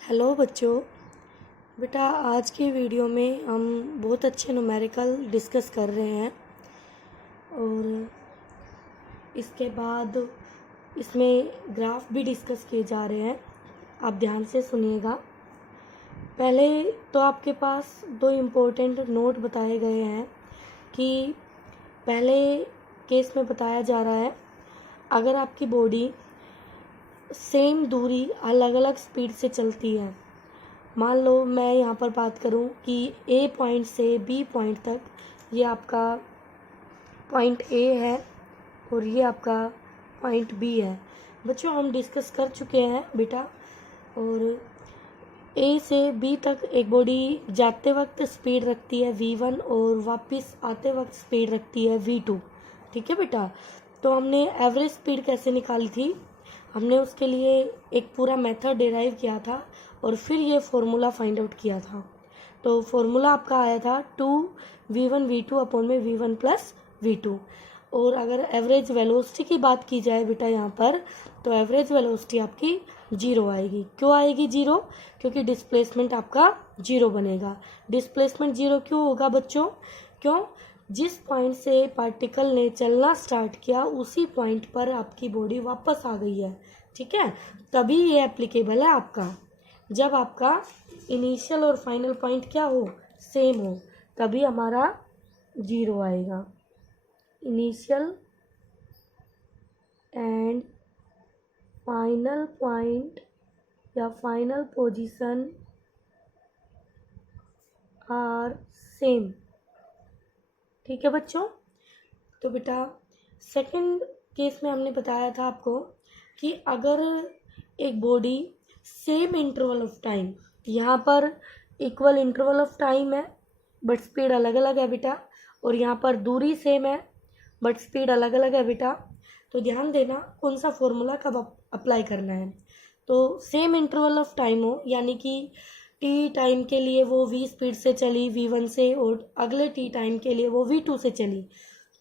Hello बच्चों। बेटा आज की वीडियो में हम बहुत अच्छे न्यूमेरिकल डिस्कस कर रहे हैं और इसके बाद इसमें ग्राफ भी डिस्कस किए जा रहे हैं। आप ध्यान से सुनिएगा। पहले तो आपके पास दो इम्पोर्टेंट नोट बताए गए हैं कि पहले केस में बताया जा रहा है अगर आपकी बॉडी सेम दूरी अलग अलग स्पीड से चलती है। मान लो मैं यहाँ पर बात करूँ कि ए पॉइंट से बी पॉइंट तक, ये आपका पॉइंट ए है और ये आपका पॉइंट बी है। बच्चों हम डिस्कस कर चुके हैं बेटा। और ए से बी तक एक बॉडी जाते वक्त स्पीड रखती है v1 और वापस आते वक्त स्पीड रखती है v2। ठीक है बेटा। तो हमने एवरेज स्पीड कैसे निकाली थी, हमने उसके लिए एक पूरा मेथड डिराइव किया था और फिर ये फॉर्मूला फाइंड आउट किया था। तो फॉर्मूला आपका आया था 2v1v2 अपॉन में v1 प्लस v2। और अगर एवरेज वेलोसिटी की बात की जाए बेटा यहाँ पर, तो एवरेज वेलोसिटी आपकी 0 आएगी। क्यों आएगी 0? क्योंकि डिस्प्लेसमेंट आपका 0 बनेगा। डिस्प्लेसमेंट 0 क्यों होगा बच्चों? क्यों? जिस पॉइंट से पार्टिकल ने चलना स्टार्ट किया उसी पॉइंट पर आपकी बॉडी वापस आ गई है। ठीक है, तभी ये एप्लीकेबल है आपका। जब आपका इनिशियल और फाइनल पॉइंट क्या हो, सेम हो, तभी हमारा 0 आएगा। इनिशियल एंड फाइनल पॉइंट या फाइनल पोजीशन आर सेम। ठीक है बच्चों। तो बेटा सेकंड केस में हमने बताया था आपको कि अगर एक body same interval of time, यहाँ पर इक्वल इंटरवल ऑफ टाइम है बट स्पीड अलग अलग है बेटा, और यहाँ पर दूरी सेम है बट स्पीड अलग अलग है बेटा। तो ध्यान देना कौन सा फॉर्मूला कब अप्लाई करना है। तो सेम इंटरवल ऑफ टाइम हो, यानी कि टी टाइम के लिए वो v स्पीड से चली v1 से और अगले टी टाइम के लिए वो v2 से चली,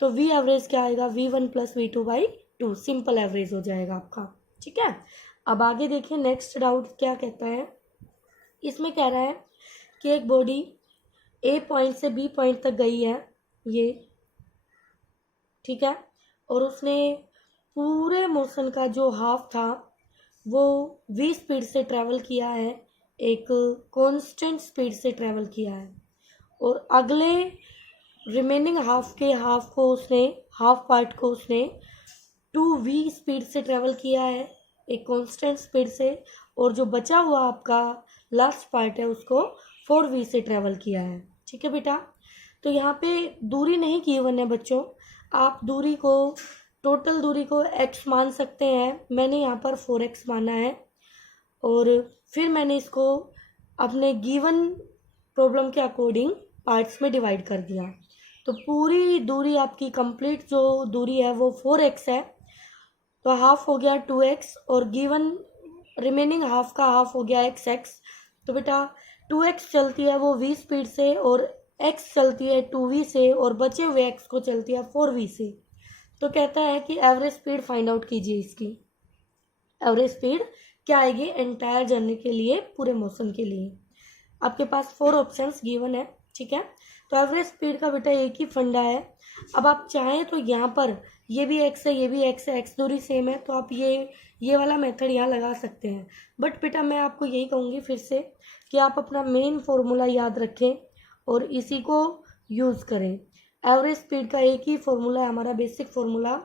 तो v एवरेज क्या आएगा, v1 plus v2/2। Simple average हो जाएगा आपका। ठीक है। अब आगे देखिए नेक्स्ट डाउट क्या कहता है। इसमें कह रहा है कि एक बॉडी ए पॉइंट से बी पॉइंट तक गई है ये, ठीक है, और उसने पूरे मोशन का जो हाफ था वो v स्पीड से ट्रेवल किया है, एक कांस्टेंट स्पीड से ट्रेवल किया है, और अगले रिमेनिंग हाफ के हाफ को उसने, हाफ पार्ट को उसने 2v स्पीड से ट्रेवल किया है एक कांस्टेंट स्पीड से, और जो बचा हुआ आपका लास्ट पार्ट है उसको 4v से ट्रेवल किया है। ठीक है बेटा। तो यहाँ पे दूरी नहीं गिवन है बच्चों, आप दूरी को, टोटल दूरी को x मान सकते हैं। मैंने यहाँ पर 4x माना है और फिर मैंने इसको अपने गिवन प्रॉब्लम के अकॉर्डिंग पार्ट्स में डिवाइड कर दिया। तो पूरी दूरी आपकी कंप्लीट जो दूरी है वो 4x है, तो हाफ हो गया 2x और गिवन रिमेनिंग हाफ का हाफ हो गया xx। तो बेटा 2x चलती है वो v स्पीड से और x चलती है 2v से और बचे हुए x को चलती है 4v से। तो कहता है कि एवरेज स्पीड फाइंड आउट कीजिए। इसकी एवरेज स्पीड क्या आएगी एंटायर जर्नी के लिए, पूरे मोशन के लिए। आपके पास 4 ऑप्शंस गिवन है। ठीक है। तो एवरेज स्पीड का बेटा एक ही फंडा है। अब आप चाहें तो यहाँ पर ये भी x है, ये भी x है, x दूरी सेम है, तो आप ये वाला मेथड यहाँ लगा सकते हैं। बट बेटा मैं आपको यही कहूँगी फिर से कि आप अपना मेन फॉर्मूला याद रखें और इसी को यूज़ करें। एवरेज स्पीड का एक ही फॉर्मूला है हमारा, basic formula,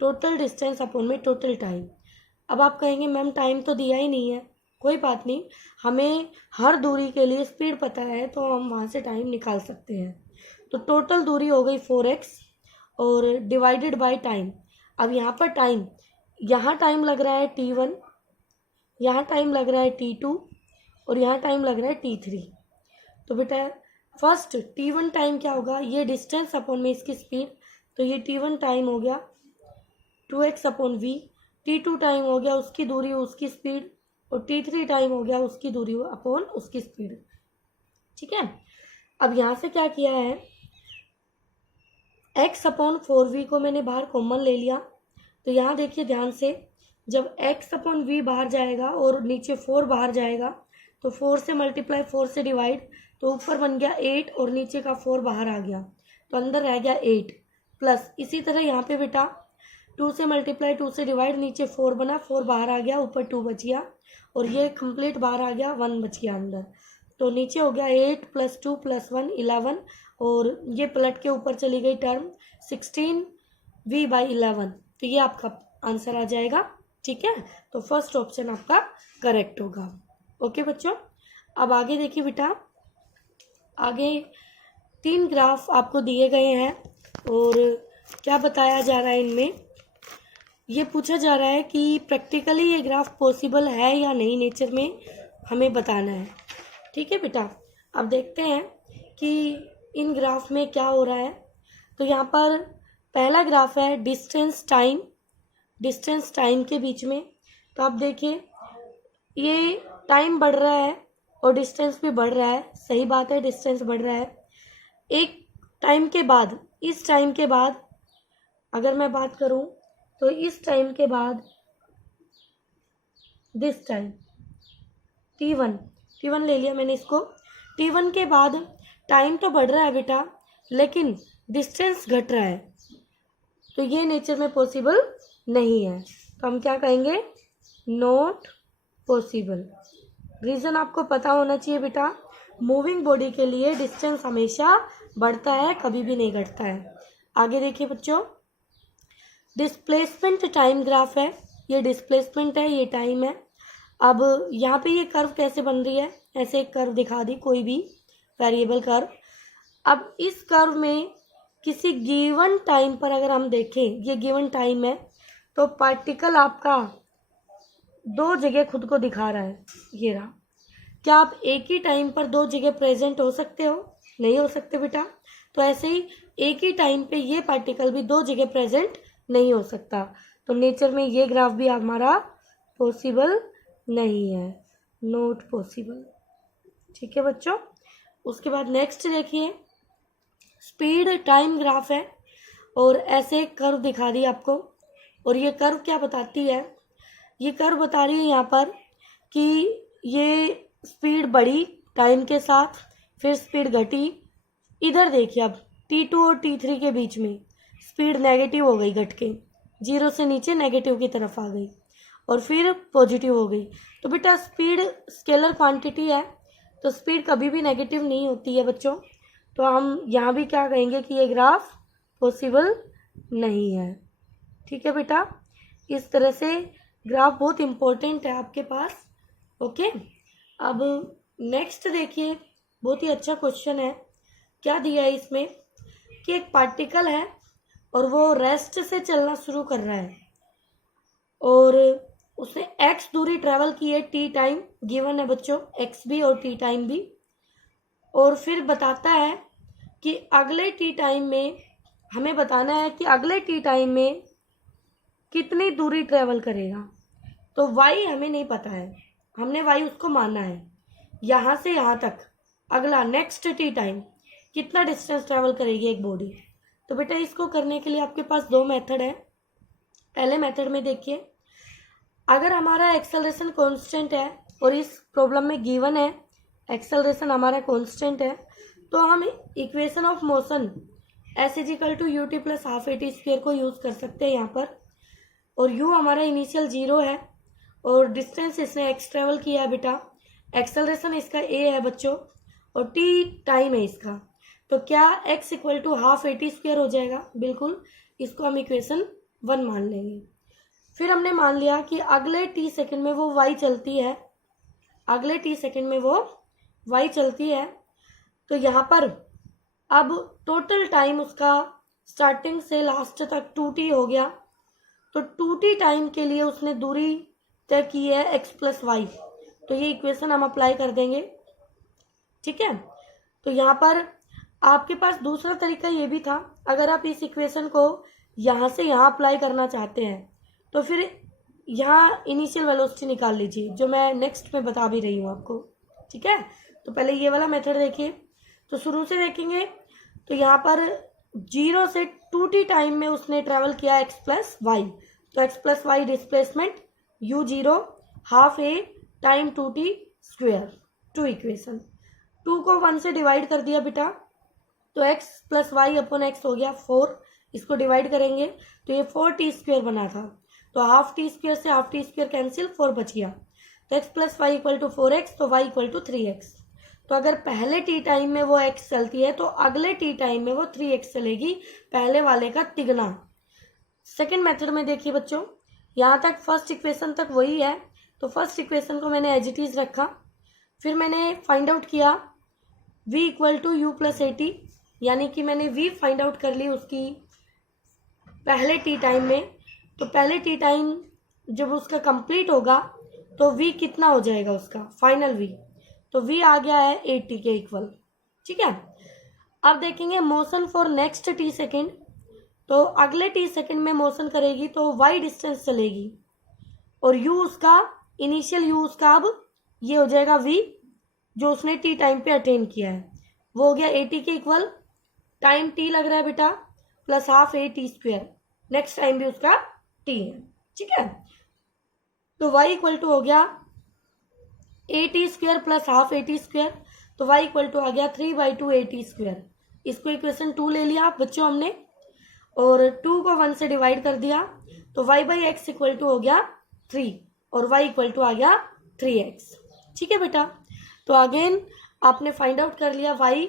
total distance upon में टोटल टाइम। अब आप कहेंगे मैम टाइम तो दिया ही नहीं है। कोई बात नहीं, हमें हर दूरी के लिए स्पीड पता है तो हम वहाँ से टाइम निकाल सकते हैं। तो टोटल दूरी हो गई 4x और डिवाइडेड बाय टाइम। अब यहाँ पर टाइम, यहाँ टाइम लग रहा है t1, यहाँ टाइम लग रहा है t2 और यहाँ टाइम लग रहा है t3। तो बेटा फर्स्ट t1 टाइम क्या होगा, ये डिस्टेंस अपॉन में इसकी स्पीड, तो ये t1 टाइम हो गया 2x upon v। t2 time हो गया उसकी दूरी उसकी स्पीड, और t3 टाइम हो गया उसकी दूरी अपॉन उसकी स्पीड। ठीक है। अब यहाँ से क्या किया है, x अपॉन 4v को मैंने बाहर कॉमन ले लिया। तो यहाँ देखिए ध्यान से, जब x अपॉन v बाहर जाएगा और नीचे 4 बाहर जाएगा तो 4 से मल्टीप्लाई 4 से डिवाइड, तो ऊपर बन गया 8 और नीचे का 4 बाहर आ गया, तो अंदर रह गया 8 प्लस। इसी तरह यहाँ पे बेटा 2 से मल्टीप्लाई 2 से डिवाइड, नीचे 4 बना, 4 बाहर आ गया, ऊपर 2 बच गया और ये कंप्लीट बाहर आ गया, 1 बच गया अंदर। तो नीचे हो गया 8 + 2 + 1 11 और ये पलट के ऊपर चली गई टर्म 16v/11। तो ये आपका आंसर आ जाएगा। ठीक है, तो फर्स्ट ऑप्शन आपका करेक्ट होगा। ओके बच्चों, अब आगे देखिए बेटा, आगे 3 ग्राफ आपको दिए गए हैं और क्या बताया जा रहा है इनमें, ये पूछा जा रहा है कि प्रैक्टिकली ये ग्राफ पॉसिबल है या नहीं नेचर में, हमें बताना है। ठीक है बेटा, अब देखते हैं कि इन ग्राफ में क्या हो रहा है। तो यहाँ पर पहला ग्राफ है डिस्टेंस टाइम के बीच में। तो आप देखिए ये टाइम बढ़ रहा है और डिस्टेंस भी बढ़ रहा है, सही बात है, डिस्टेंस बढ़ रहा है। एक टाइम के बाद, इस टाइम के बाद अगर मैं बात करूं तो इस टाइम के बाद दिस टाइम T1 ले लिया मैंने इसको। T1 के बाद टाइम तो बढ़ रहा है बेटा, लेकिन डिस्टेंस घट रहा है, तो ये नेचर में पॉसिबल नहीं है। तो हम क्या कहेंगे, नॉट पॉसिबल। रीज़न आपको पता होना चाहिए बेटा, मूविंग बॉडी के लिए डिस्टेंस हमेशा बढ़ता है, कभी भी नहीं घटता है। आगे देखिए बच्चों, डिस्प्लेसमेंट टाइम ग्राफ है, ये डिस्प्लेसमेंट है, ये टाइम है। अब यहाँ पे ये कर्व कैसे बन रही है, ऐसे एक कर्व दिखा दी, कोई भी वेरिएबल कर्व। अब इस कर्व में किसी गिवन टाइम पर अगर हम देखें, ये गिवन टाइम है, तो पार्टिकल आपका 2 जगह खुद को दिखा रहा है, ये रहा। क्या आप एक ही टाइम पर 2 जगह प्रेजेंट हो सकते हो? नहीं हो सकते बेटा। तो ऐसे ही एक ही टाइम पे ये पार्टिकल भी 2 जगह प्रेजेंट नहीं हो सकता, तो नेचर में ये ग्राफ भी हमारा पॉसिबल नहीं है, नॉट पॉसिबल। ठीक है बच्चों, उसके बाद नेक्स्ट देखिए, स्पीड टाइम ग्राफ है और ऐसे कर्व दिखा दी आपको। और ये कर्व क्या बताती है, ये कर्व बता रही है यहाँ पर कि ये स्पीड बढ़ी टाइम के साथ, फिर स्पीड घटी। इधर देखिए अब T2 और T3 के बीच में स्पीड नेगेटिव हो गई, घट के 0 से नीचे नेगेटिव की तरफ आ गई और फिर पॉजिटिव हो गई। तो बेटा स्पीड स्केलर क्वांटिटी है, तो स्पीड कभी भी नेगेटिव नहीं होती है बच्चों। तो हम यहाँ भी क्या कहेंगे कि ये ग्राफ पॉसिबल नहीं है। ठीक है बेटा, इस तरह से ग्राफ बहुत इम्पोर्टेंट है आपके पास। ओके, अब नेक्स्ट देखिए, बहुत ही अच्छा क्वेश्चन है। क्या दिया है इसमें कि एक पार्टिकल है और वो रेस्ट से चलना शुरू कर रहा है और उसने x दूरी ट्रेवल की है, t टाइम गिवन है बच्चों, x भी और t टाइम भी। और फिर बताता है कि अगले t टाइम में, हमें बताना है कि अगले t टाइम में कितनी दूरी ट्रेवल करेगा। तो y हमें नहीं पता है, हमने y उसको मानना है। यहाँ से यहाँ तक अगला नेक्स्ट t टाइम कितना डिस्टेंस ट्रेवल करेगी एक बॉडी। तो बेटा इसको करने के लिए आपके पास 2 मेथड है। पहले मेथड में देखिए, अगर हमारा एक्सेलरेशन कांस्टेंट है और इस प्रॉब्लम में गिवन है एक्सेलरेशन हमारा कांस्टेंट है, तो हम equation of motion s = ut + ½ at² को यूज़ कर सकते हैं यहाँ पर। और u हमारा इनिशियल 0 है और डिस्टेंस इसने x ट्रेवल किया है बेटा, एक्सेलरेशन इसका a है बच्चों और t टाइम है इसका। तो क्या x = ½ at² हो जाएगा? बिल्कुल, इसको हम इक्वेशन 1 मान लेंगे। फिर हमने मान लिया कि अगले t सेकंड में वो y चलती है, अगले t सेकंड में वो y चलती है। तो यहाँ पर अब टोटल टाइम उसका स्टार्टिंग से लास्ट तक 2t हो गया। तो 2t टाइम के लिए उसने दूरी तय की है x + y। तो ये इक्वेशन हम अप्लाई कर देंगे। ठीक है, तो यहाँ पर आपके पास दूसरा तरीका ये भी था, अगर आप इस इक्वेशन को यहाँ से यहाँ अप्लाई करना चाहते हैं तो फिर यहाँ इनिशियल वेलोसिटी निकाल लीजिए, जो मैं नेक्स्ट में बता भी रही हूँ आपको। ठीक है, तो पहले ये वाला मेथड देखिए। तो शुरू से देखेंगे तो यहाँ पर 0 से 2t टाइम में उसने ट्रेवल किया x + y। तो x + y displacement u0 ½ a time 2t²। Two equation. 2 को 1 से डिवाइड कर दिया बेटा, तो x plus y upon x हो गया 4। इसको डिवाइड करेंगे तो ये 4t² बना था, तो हाफ t² से हाफ t² कैंसिल, 4 बच गया। तो x plus y equal to 4x, तो y इक्वल टू 3x। तो अगर पहले टी टाइम में वो x चलती है तो अगले टी टाइम में वो 3x चलेगी, पहले वाले का तिगना। सेकेंड मेथड में देखिए बच्चों, यहाँ तक फर्स्ट इक्वेशन तक वही है, तो फर्स्ट इक्वेशन को मैंने एज इट इज रखा। फिर मैंने फाइंड आउट किया v equal to u plus a t, यानी कि मैंने v फाइंड आउट कर ली उसकी पहले टी टाइम में। तो पहले टी टाइम जब उसका कंप्लीट होगा तो v कितना हो जाएगा उसका फाइनल v, तो v आ गया है 80 के इक्वल। ठीक है, अब देखेंगे motion for next T second. तो अगले टी सेकेंड में मोशन करेगी तो y डिस्टेंस चलेगी और u उसका इनिशियल u उसका अब ये हो जाएगा v जो उसने टी टाइम पे अटेन किया है, वो हो गया 80 के इक्वल। टाइम t लग रहा है बेटा plus half a t², next time भी उसका t है। ठीक है, तो y इक्वल टू हो गया a t² plus half a t², तो y इक्वल टू आ गया 3/2 a t²। इसको इक्वेशन 2 ले लिया बच्चों हमने और 2 को 1 से डिवाइड कर दिया, तो y/x इक्वल टू हो गया 3 और y इक्वल टू आ गया 3x। ठीक है बेटा, तो अगेन आपने फाइंड आउट कर लिया y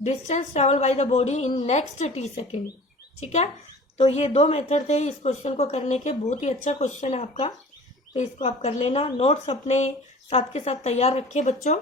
distance travel by the body in next T second. ठीक है, तो ये 2 मेथड थे इस क्वेश्चन को करने के। बहुत ही अच्छा क्वेश्चन है आपका, तो इसको आप कर लेना। नोट्स अपने साथ के साथ तैयार रखें बच्चों।